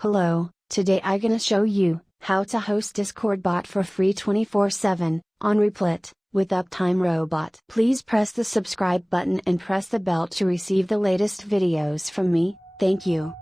Hello, today I gonna show you how to host Discord bot for free 24/7 on REPLIT with Uptime Robot. Please press the subscribe button and press the bell to receive the latest videos from me. Thank you.